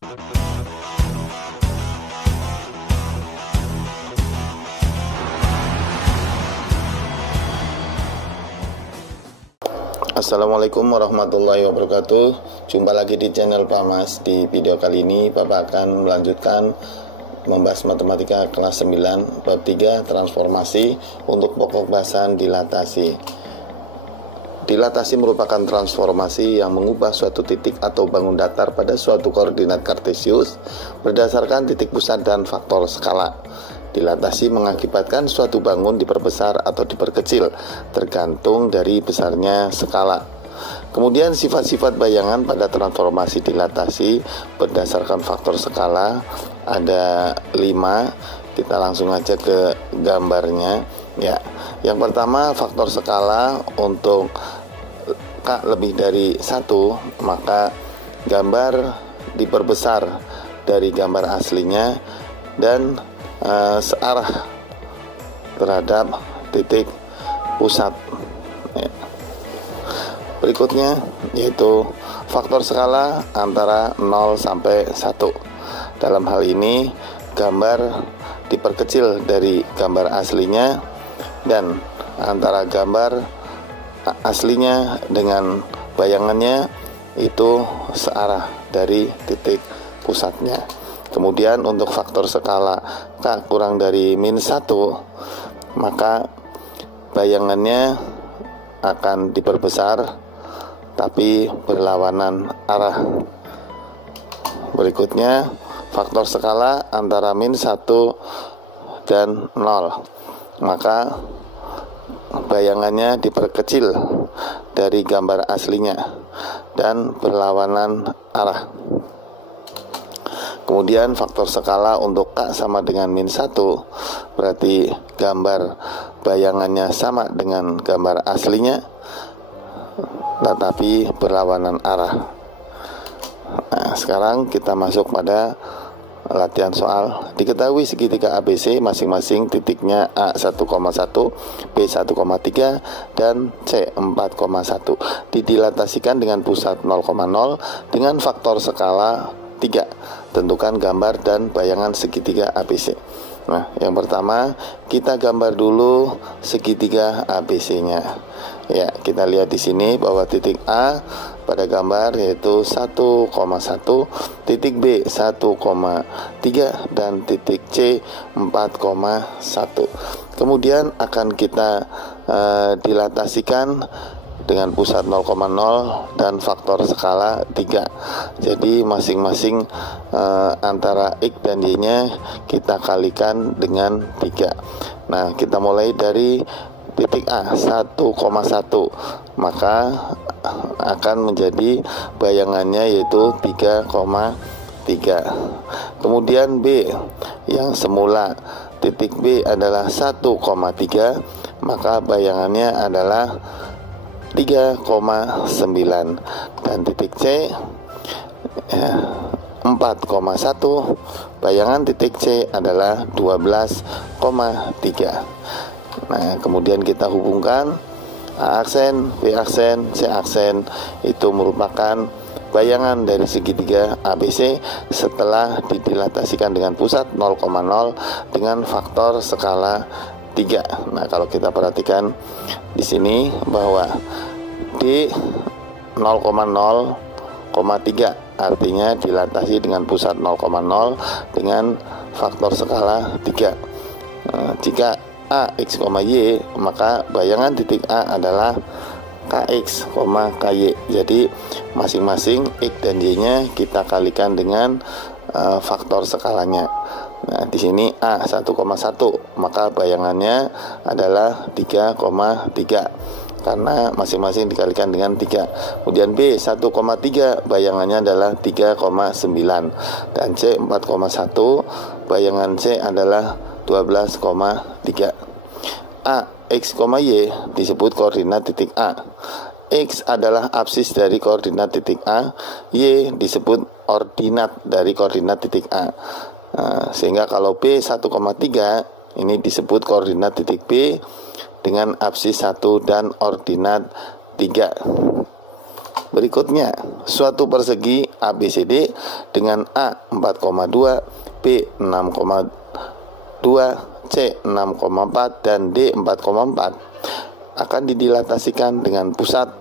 Assalamualaikum warahmatullahi wabarakatuh. Jumpa lagi di channel Pak Mas. Di video kali ini Bapak akan melanjutkan membahas matematika kelas 9 bab 3 transformasi untuk pokok bahasan dilatasi. Dilatasi merupakan transformasi yang mengubah suatu titik atau bangun datar pada suatu koordinat kartesius berdasarkan titik pusat dan faktor skala. Dilatasi mengakibatkan suatu bangun diperbesar atau diperkecil tergantung dari besarnya skala. Kemudian sifat-sifat bayangan pada transformasi dilatasi berdasarkan faktor skala ada 5. Kita langsung aja ke gambarnya ya. Yang pertama, faktor skala untuk K lebih dari 1, maka gambar diperbesar dari gambar aslinya dan searah terhadap titik pusat ya. Berikutnya yaitu faktor skala antara 0 sampai 1. Dalam hal ini gambar diperkecil dari gambar aslinya dan antara gambar aslinya dengan bayangannya itu searah dari titik pusatnya. Kemudian untuk faktor skala K kurang dari -1, maka bayangannya akan diperbesar tapi berlawanan arah. Berikutnya faktor skala antara -1 dan 0, maka bayangannya diperkecil dari gambar aslinya dan berlawanan arah. Kemudian faktor skala untuk K sama dengan -1, berarti gambar bayangannya sama dengan gambar aslinya tetapi berlawanan arah. Nah, sekarang kita masuk pada latihan soal. Diketahui segitiga ABC masing-masing titiknya A 1,1, B 1,3 dan C 4,1 didilatasikan dengan pusat 0,0 dengan faktor skala 3. Tentukan gambar dan bayangan segitiga ABC. Nah, yang pertama kita gambar dulu segitiga ABC-nya. Ya, kita lihat di sini bahwa titik A pada gambar yaitu 1,1, titik B 1,3 dan titik C 4,1. Kemudian akan kita dilatasikan dengan pusat 0,0 dan faktor skala 3. Jadi masing-masing antara X dan Y nya kita kalikan dengan 3. Nah, kita mulai dari titik A 1,1, maka akan menjadi bayangannya yaitu 3,3. Kemudian B yang semula titik B adalah 1,3, maka bayangannya adalah 3,9 dan titik C 4,1, bayangan titik C adalah 12,3. Nah, kemudian kita hubungkan A aksen, B aksen, C aksen itu merupakan bayangan dari segitiga ABC setelah didilatasikan dengan pusat 0,0 dengan faktor skala 3. Nah, kalau kita perhatikan di sini bahwa D 0,0,3 artinya dilatasi dengan pusat 0,0 dengan faktor skala 3. Jika A, X, Y, maka bayangan titik A adalah KX, KY. Jadi masing-masing X dan Y nya kita kalikan dengan faktor skalanya. Nah, di sini A 1,1, maka bayangannya adalah 3,3 karena masing-masing dikalikan dengan 3. Kemudian B 1,3, bayangannya adalah 3,9 dan C 4,1, bayangan C adalah 12,3. A, X, Y disebut koordinat titik A. X adalah absis dari koordinat titik A, Y disebut ordinat dari koordinat titik A. Sehingga kalau B 1,3 ini disebut koordinat titik B dengan absis 1 dan ordinat 3. Berikutnya, suatu persegi ABCD dengan A 4,2, B 6,2, C 6,4 dan D 4,4 akan didilatasikan dengan pusat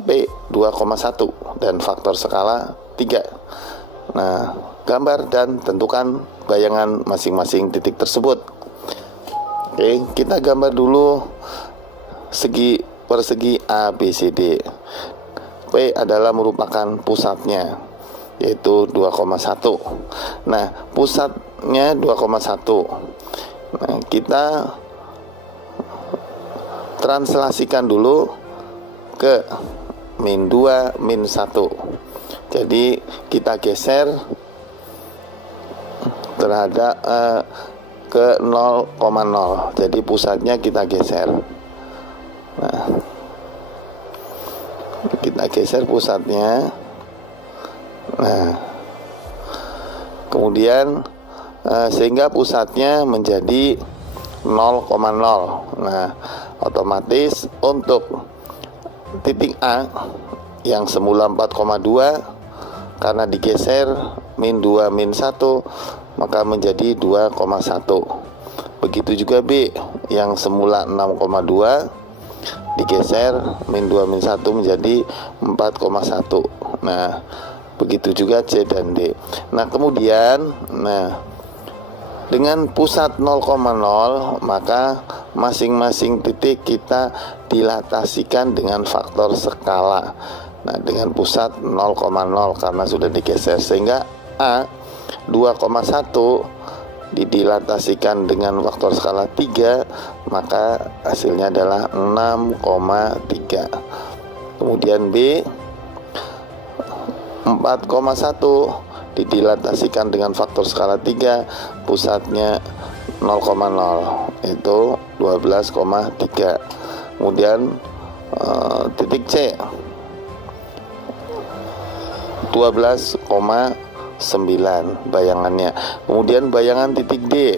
P 2,1 dan faktor skala 3. Nah, gambar dan tentukan bayangan masing-masing titik tersebut. Oke, kita gambar dulu persegi ABCD. P adalah merupakan pusatnya, yaitu 2,1. Nah, pusatnya 2,1. Nah, kita translasikan dulu ke min 2, min 1. Jadi kita geser terhadap ke 0,0. Jadi pusatnya kita geser. Nah, kita geser pusatnya. Nah, kemudian sehingga pusatnya menjadi 0,0. Nah, otomatis untuk titik A yang semula 4,2 karena digeser min 2 min 1 maka menjadi 2,1. Begitu juga B yang semula 6,2 digeser min 2 min 1 menjadi 4,1. Nah, begitu juga C dan D. Nah, kemudian dengan pusat 0,0 maka masing-masing titik kita dilatasikan dengan faktor skala. Nah, dengan pusat 0,0 karena sudah digeser, sehingga A 2,1 didilatasikan dengan faktor skala 3, maka hasilnya adalah 6,3. Kemudian B 4,1 didilatasikan dengan faktor skala 3, pusatnya 0,0 itu 12,3. Kemudian titik C 12,9 bayangannya. Kemudian bayangan titik D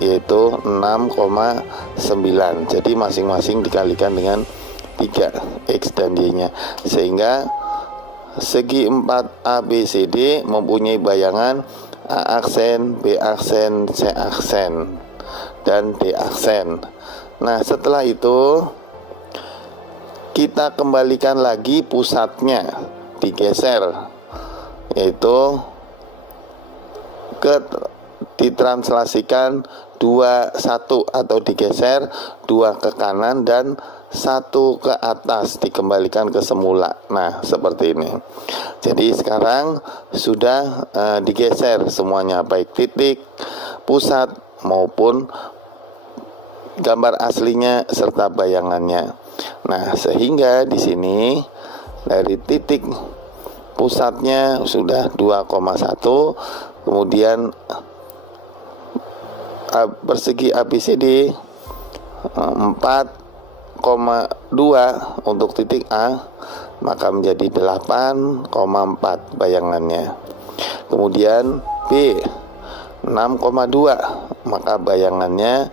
yaitu 6,9. Jadi masing-masing dikalikan dengan 3 X dan Y nya, sehingga segi 4 ABCD mempunyai bayangan A aksen, B aksen, C aksen, dan D aksen. Nah, setelah itu kita kembalikan lagi pusatnya, digeser, yaitu ditranslasikan 2,1 atau digeser 2 ke kanan dan 1 ke atas, dikembalikan ke semula. Nah, seperti ini. Jadi sekarang sudah digeser semuanya, baik titik, pusat maupun gambar aslinya serta bayangannya. Nah, sehingga di sini dari titik pusatnya sudah 2,1, kemudian persegi ABCD 4,2 untuk titik A, maka menjadi 8,4 bayangannya. Kemudian B 6,2, maka bayangannya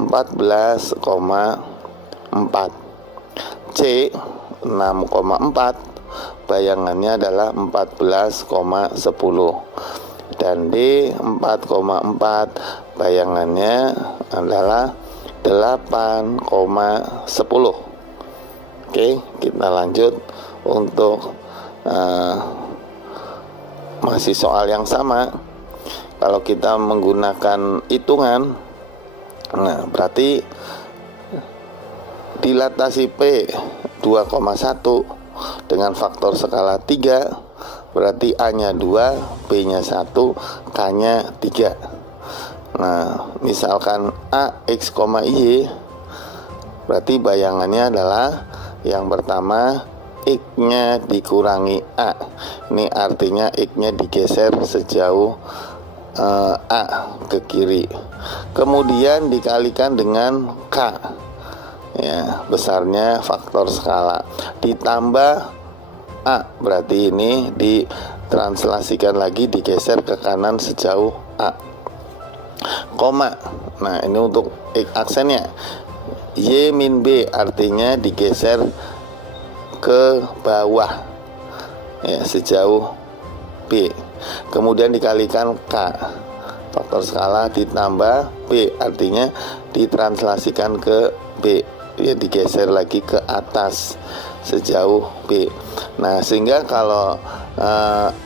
14,4. C 6,4, bayangannya adalah 14,10. Dan D 4,4, bayangannya adalah 8,10. Oke, kita lanjut untuk masih soal yang sama. Kalau kita menggunakan hitungan, nah berarti dilatasi P 2,1 dengan faktor skala 3, berarti A nya 2, B nya 1, K nya 3. Nah, misalkan A, X, Y, berarti bayangannya adalah yang pertama X nya dikurangi A. Ini artinya X nya digeser sejauh A ke kiri, kemudian dikalikan dengan K, ya, besarnya faktor skala, ditambah A, berarti ini ditranslasikan lagi, digeser ke kanan sejauh A, koma. Nah, ini untuk X aksennya. Y min B artinya digeser ke bawah ya, sejauh B, kemudian dikalikan K, faktor skala ditambah B, artinya ditranslasikan ke B ya, digeser lagi ke atas sejauh B. Nah, sehingga kalau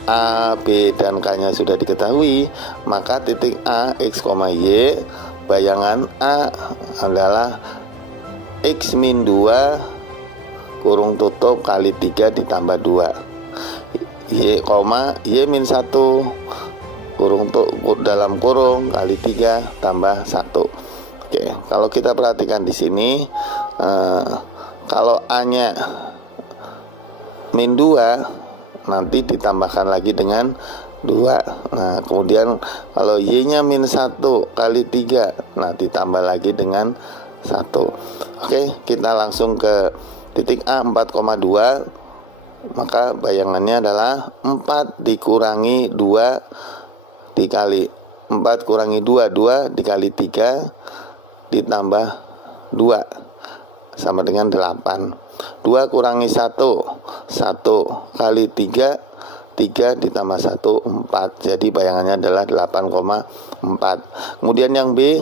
A, B, dan K-nya sudah diketahui, maka titik A, X, Y, bayangan A adalah X min 2 kurung tutup kali 3 ditambah 2 Y, Y min 1 kurung dalam kurung kali 3 tambah 1. Oke, kalau kita perhatikan di sini, kalau A-nya min 2 nanti ditambahkan lagi dengan 2. Nah, kemudian kalau Y-nya min 1 kali 3, nah ditambah lagi dengan 1. Oke, kita langsung ke titik A 4,2. Maka bayangannya adalah 4 dikurangi 2 dikali 4 kurangi 2, 2 dikali 3 ditambah 2 sama dengan 8. 2 kurangi 1, 1 kali 3, 3 ditambah 1, 4. Jadi bayangannya adalah 8,4. Kemudian yang B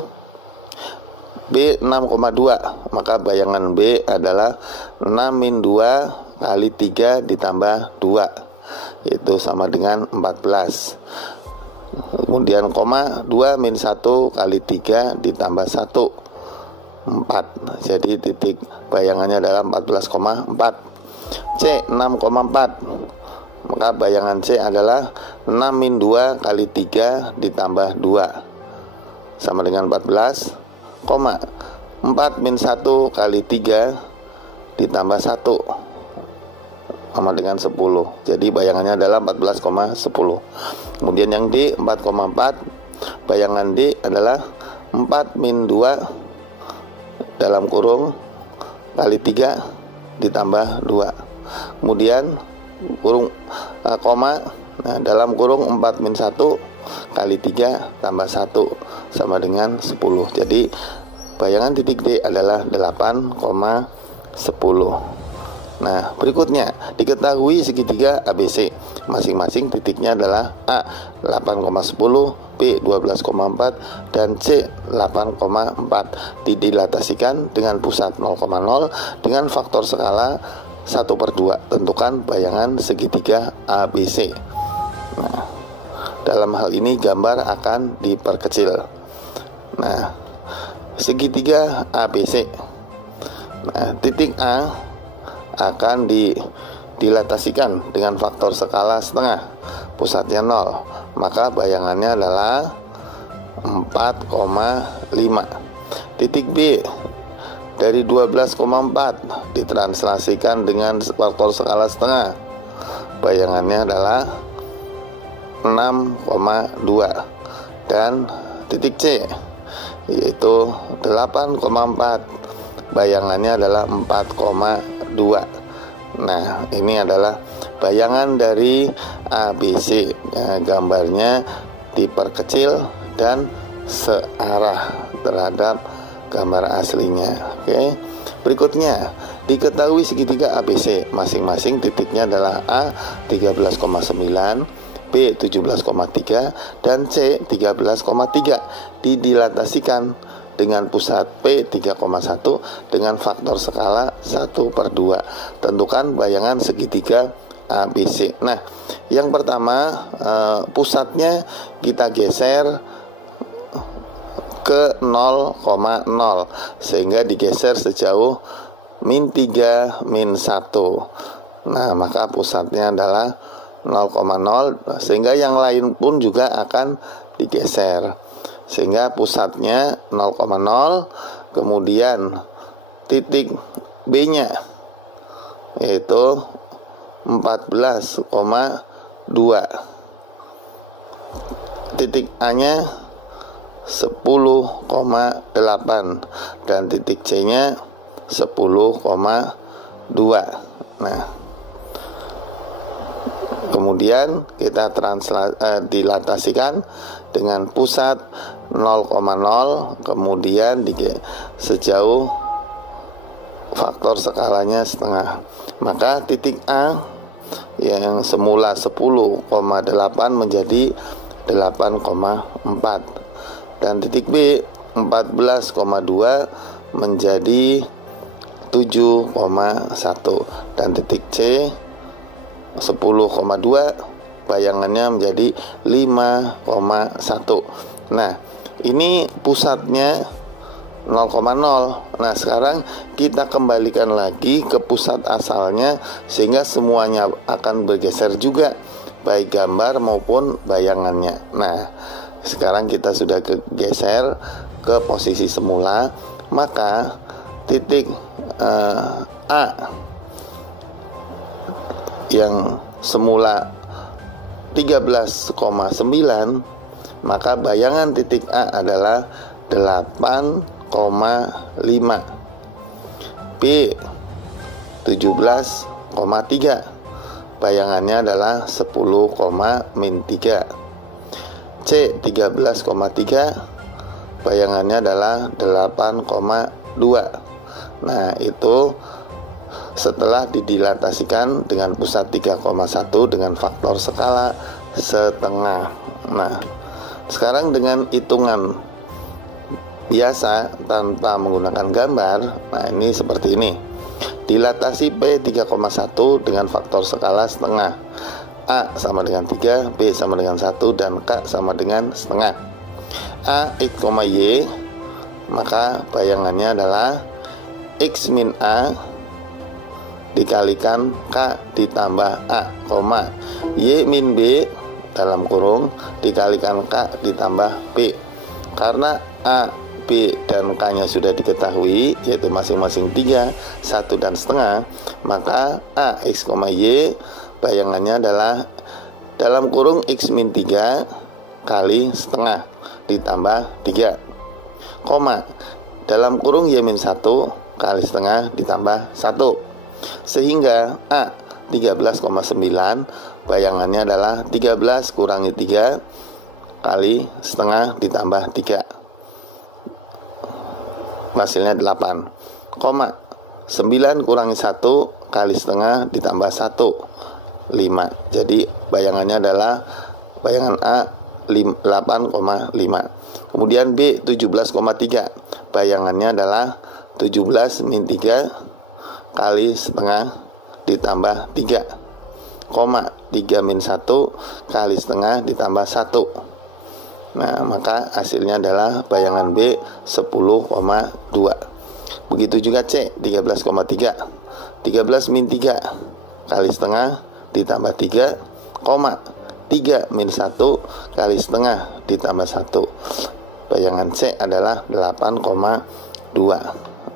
6,2. Maka bayangan B adalah 6 min 2 kali 3 ditambah 2, itu sama dengan 14. Kemudian koma 2 min 1 kali 3 ditambah 1, 4. Jadi titik bayangannya adalah 14,4. C 6,4. Maka bayangan C adalah 6 min 2 kali 3 ditambah 2 sama dengan 14, 4 min 1 kali 3 ditambah 1 sama dengan 10. Jadi bayangannya adalah 14,10. Kemudian yang D 4,4. Bayangan D adalah 4 min 2 dalam kurung kali 3 ditambah 2. Kemudian kurung koma, nah, dalam kurung 4 min 1 kali 3 tambah 1 sama dengan 10. Jadi bayangan titik D adalah 8,10. Nah, berikutnya diketahui segitiga ABC. Masing-masing titiknya adalah A 8,10, B 12,4, dan C 8,4. Didilatasikan dengan pusat 0,0 dengan faktor skala 1/2. Tentukan bayangan segitiga ABC. Nah, dalam hal ini gambar akan diperkecil. Nah, segitiga ABC. Nah, titik A akan dilatasikan dengan faktor skala setengah, pusatnya 0, maka bayangannya adalah 4,5. Titik B dari 12,4 ditranslasikan dengan faktor skala setengah, bayangannya adalah 6,2. Dan titik C yaitu 8,4, bayangannya adalah 4,2. Nah, ini adalah bayangan dari ABC. Nah, gambarnya diperkecil dan searah terhadap gambar aslinya. Oke. Berikutnya, diketahui segitiga ABC. Masing-masing titiknya adalah A 13,9, B 17,3, dan C 13,3. Didilatasikan dengan pusat P 3,1 dengan faktor skala 1/2. Tentukan bayangan segitiga ABC. Nah, yang pertama, pusatnya kita geser ke 0,0 sehingga digeser sejauh min 3 min 1. Nah, maka pusatnya adalah 0,0 sehingga yang lain pun juga akan digeser, sehingga pusatnya 0,0. Kemudian titik B-nya yaitu 14,2, titik A-nya 10,8, dan titik C-nya 10,2. Nah, kemudian kita dilatasikan dengan pusat 0,0, kemudian sejauh faktor skalanya setengah. Maka titik A yang semula 10,8 menjadi 8,4, dan titik B 14,2 menjadi 7,1, dan titik C 10,2 bayangannya menjadi 5,1. Nah, ini pusatnya 0,0. Nah, sekarang kita kembalikan lagi ke pusat asalnya sehingga semuanya akan bergeser juga, baik gambar maupun bayangannya. Nah, sekarang kita sudah geser ke posisi semula, maka titik A yang semula 13,9, maka bayangan titik A adalah 8,5. B 17,3, bayangannya adalah 10,-3. C 13,3, bayangannya adalah 8,2. Nah, itu setelah didilatasikan dengan pusat 3,1 dengan faktor skala setengah. Nah, sekarang dengan hitungan biasa tanpa menggunakan gambar, nah ini seperti ini. Dilatasi P 3,1 dengan faktor skala setengah. A sama dengan 3, B sama dengan 1, dan K sama dengan setengah. A, X, Y, maka bayangannya adalah X min A dikalikan K ditambah A, Y min B dalam kurung dikalikan K ditambah B. Karena A, B, dan K-nya sudah diketahui, yaitu masing-masing 3, 1, dan setengah, maka A, X, Y bayangannya adalah dalam kurung X min 3 kali setengah ditambah 3, dalam kurung Y min 1 kali setengah ditambah 1, sehingga A 13,9 bayangannya adalah 13 kurangi 3 kali setengah ditambah 3, hasilnya 8, 9 kurangi 1 kali setengah ditambah 1, 5. Jadi bayangannya adalah bayangan A 8,5. Kemudian B 17,3, bayangannya adalah 17 min 3 kali setengah ditambah 3, 3 min 1 kali setengah ditambah 1. Nah, maka hasilnya adalah bayangan B 10,2. Begitu juga C 13,3, 13 min 3 kali setengah ditambah 3, 3 min 1 kali setengah ditambah 1. Bayangan C adalah 8,2.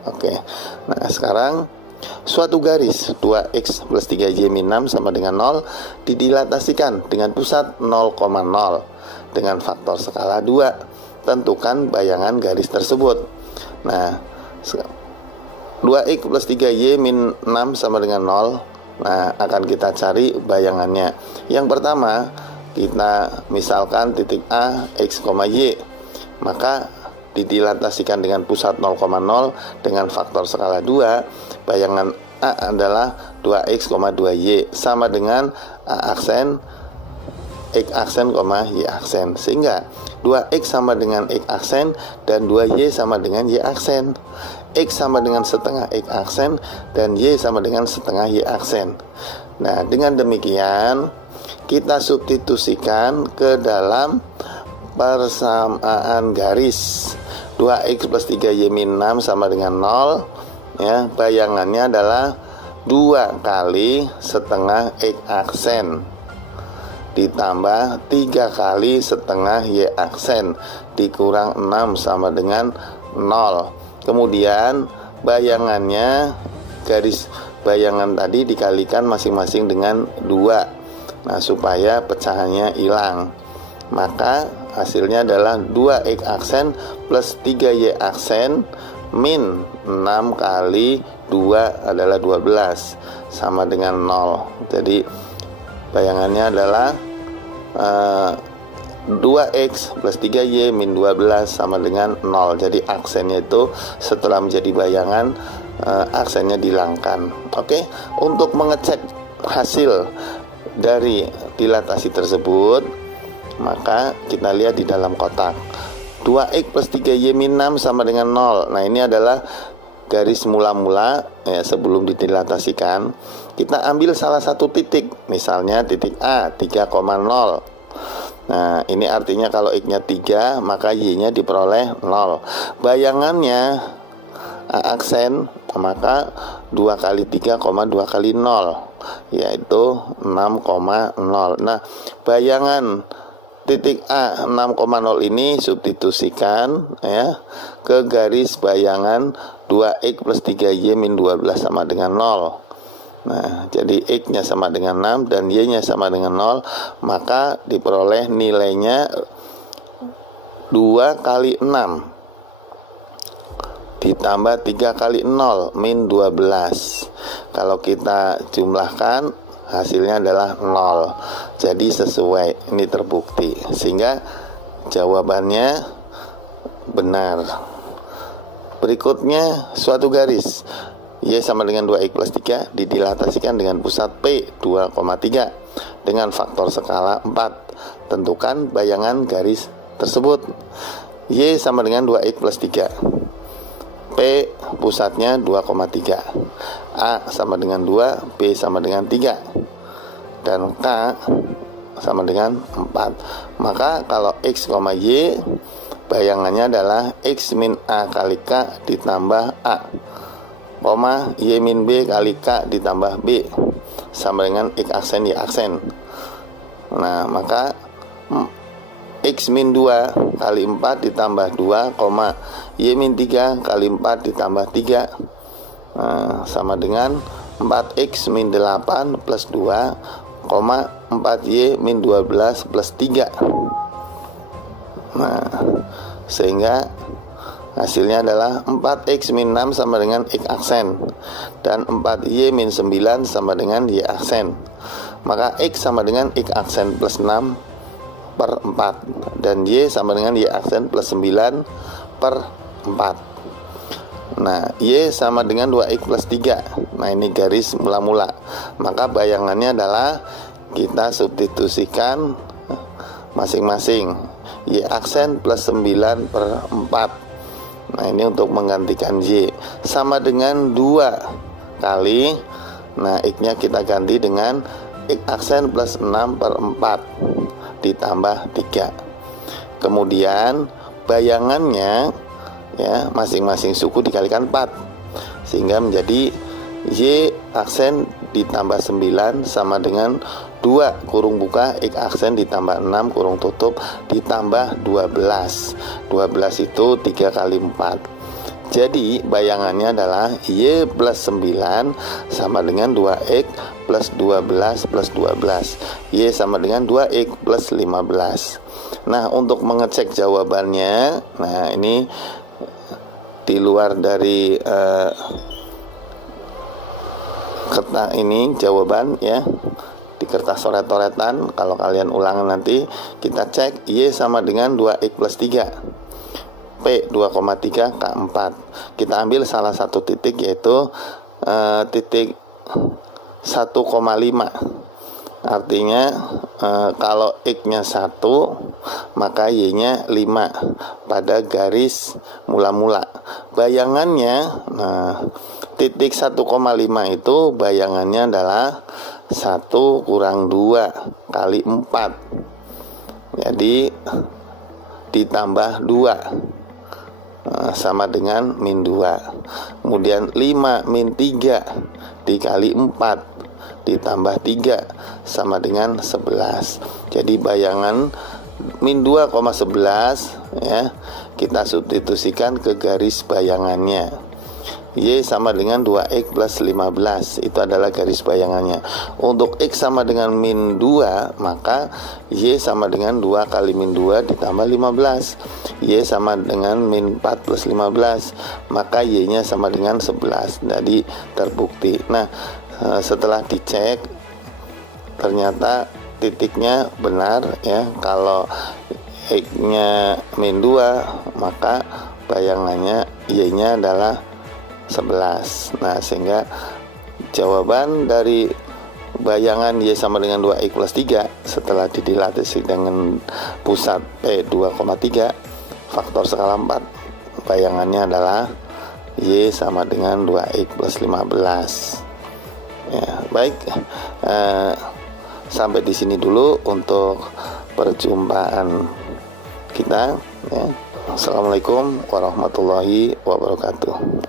Oke. Nah, sekarang suatu garis 2x plus 3y min 6 sama dengan 0 didilatasikan dengan pusat 0,0 dengan faktor skala 2. Tentukan bayangan garis tersebut. Nah, 2x plus 3y min 6 sama dengan 0. Nah, akan kita cari bayangannya. Yang pertama, kita misalkan titik A, X, Y, maka didilatasikan dengan pusat 0,0 dengan faktor skala 2. Bayangan A adalah 2x, 2y sama dengan A aksen, X aksen, Y aksen. Sehingga 2x sama dengan X aksen dan 2y sama dengan Y aksen. X sama dengan setengah X aksen dan Y sama dengan setengah Y aksen. Nah, dengan demikian kita substitusikan ke dalam persamaan garis. 2x plus 3y min 6 sama dengan 0, ya, bayangannya adalah 2 kali setengah X aksen ditambah 3 kali setengah Y aksen dikurang 6 sama dengan 0. Kemudian bayangannya, garis bayangan tadi dikalikan masing-masing dengan 2. Nah, supaya pecahannya hilang. Maka hasilnya adalah 2x aksen plus 3y aksen min 6 kali 2 adalah 12 sama dengan 0. Jadi bayangannya adalah 2x plus 3y min 12 sama dengan 0. Jadi aksennya itu setelah menjadi bayangan aksennya dihilangkan. Oke, untuk mengecek hasil dari dilatasi tersebut, maka kita lihat di dalam kotak. 2x plus 3y min 6 sama dengan 0. Nah, ini adalah garis mula-mula ya, sebelum didilatasikan. Kita ambil salah satu titik, misalnya titik A 3,0. Nah, ini artinya kalau x-nya 3, maka y-nya diperoleh 0. Bayangannya A aksen, maka 2 kali 3, 2 kali 0, yaitu 6,0. Nah, bayangan titik A 6,0 ini substitusikan ya ke garis bayangan 2x plus 3y min 12 sama dengan 0. Nah, jadi x-nya sama dengan 6 dan y-nya sama dengan 0, maka diperoleh nilainya 2 kali 6 ditambah 3 kali 0 min 12. Kalau kita jumlahkan, hasilnya adalah 0. Jadi sesuai, ini terbukti, sehingga jawabannya benar. Berikutnya suatu garis y sama dengan 2x plus 3 didilatasikan dengan pusat P 2,3 dengan faktor skala 4. Tentukan bayangan garis tersebut. Y sama dengan 2x plus 3, P pusatnya 2,3, A sama dengan 2, B sama dengan 3, dan K sama dengan 4. Maka kalau X, Y, bayangannya adalah X min A kali K ditambah A, Y min B kali K ditambah B, sama dengan X aksen Y aksen. Nah, maka X min 2 kali 4 ditambah 2, Y min 3 kali 4 ditambah 3, sama dengan 4X min 8 plus 2, 4Y min 12 plus 3. Nah, sehingga hasilnya adalah 4X min 6 sama dengan X aksen, dan 4Y min 9 sama dengan Y aksen. Maka X sama dengan X aksen plus 6 per 4, dan Y sama dengan Y aksen plus 9 per 4. Nah, Y sama dengan 2X plus 3. Nah, ini garis mula-mula. Maka bayangannya adalah kita substitusikan masing-masing. Y aksen plus 9 per 4. Nah, ini untuk menggantikan Y. Sama dengan 2 kali. Nah, X-nya kita ganti dengan X aksen plus 6 per 4 ditambah 3. Kemudian bayangannya ya, masing-masing suku dikalikan 4, sehingga menjadi Y aksen ditambah 9 sama dengan 2 kurung buka X aksen ditambah 6 kurung tutup ditambah 12. 12 itu 3 kali 4. Jadi bayangannya adalah Y plus 9 sama dengan 2X plus 12 plus 12. Y sama dengan 2X plus 15. Nah, untuk mengecek jawabannya, nah ini di luar dari kertas ini jawaban ya, di kertas coret-coretan. Kalau kalian ulangan nanti kita cek Y sama dengan 2X plus 3, P 2,3, K 4. Kita ambil salah satu titik, yaitu titik 1,5. Artinya kalau X-nya 1, maka Y-nya 5 pada garis mula-mula. Bayangannya, titik 1,5 itu bayangannya adalah 1 kurang 2 kali 4. Jadi ditambah 2 sama dengan min 2. Kemudian 5 min 3 dikali 4 ditambah 3 sama dengan 11. Jadi bayangan min 2,11 ya, kita substitusikan ke garis bayangannya. Y sama dengan 2X plus 15, itu adalah garis bayangannya. Untuk X sama dengan min 2, maka Y sama dengan 2 kali min 2 ditambah 15. Y sama dengan min 4 plus 15, maka Y nya sama dengan 11. Jadi terbukti. Nah, setelah dicek ternyata titiknya benar ya. Kalau X nya min 2, maka bayangannya Y nya adalah 11. Nah, sehingga jawaban dari bayangan Y sama dengan 2X plus 3 setelah didilatasi dengan pusat P 2,3 faktor skala 4, bayangannya adalah Y sama dengan 2X plus 15. Ya, baik, sampai di sini dulu untuk perjumpaan kita, ya. Assalamualaikum warahmatullahi wabarakatuh.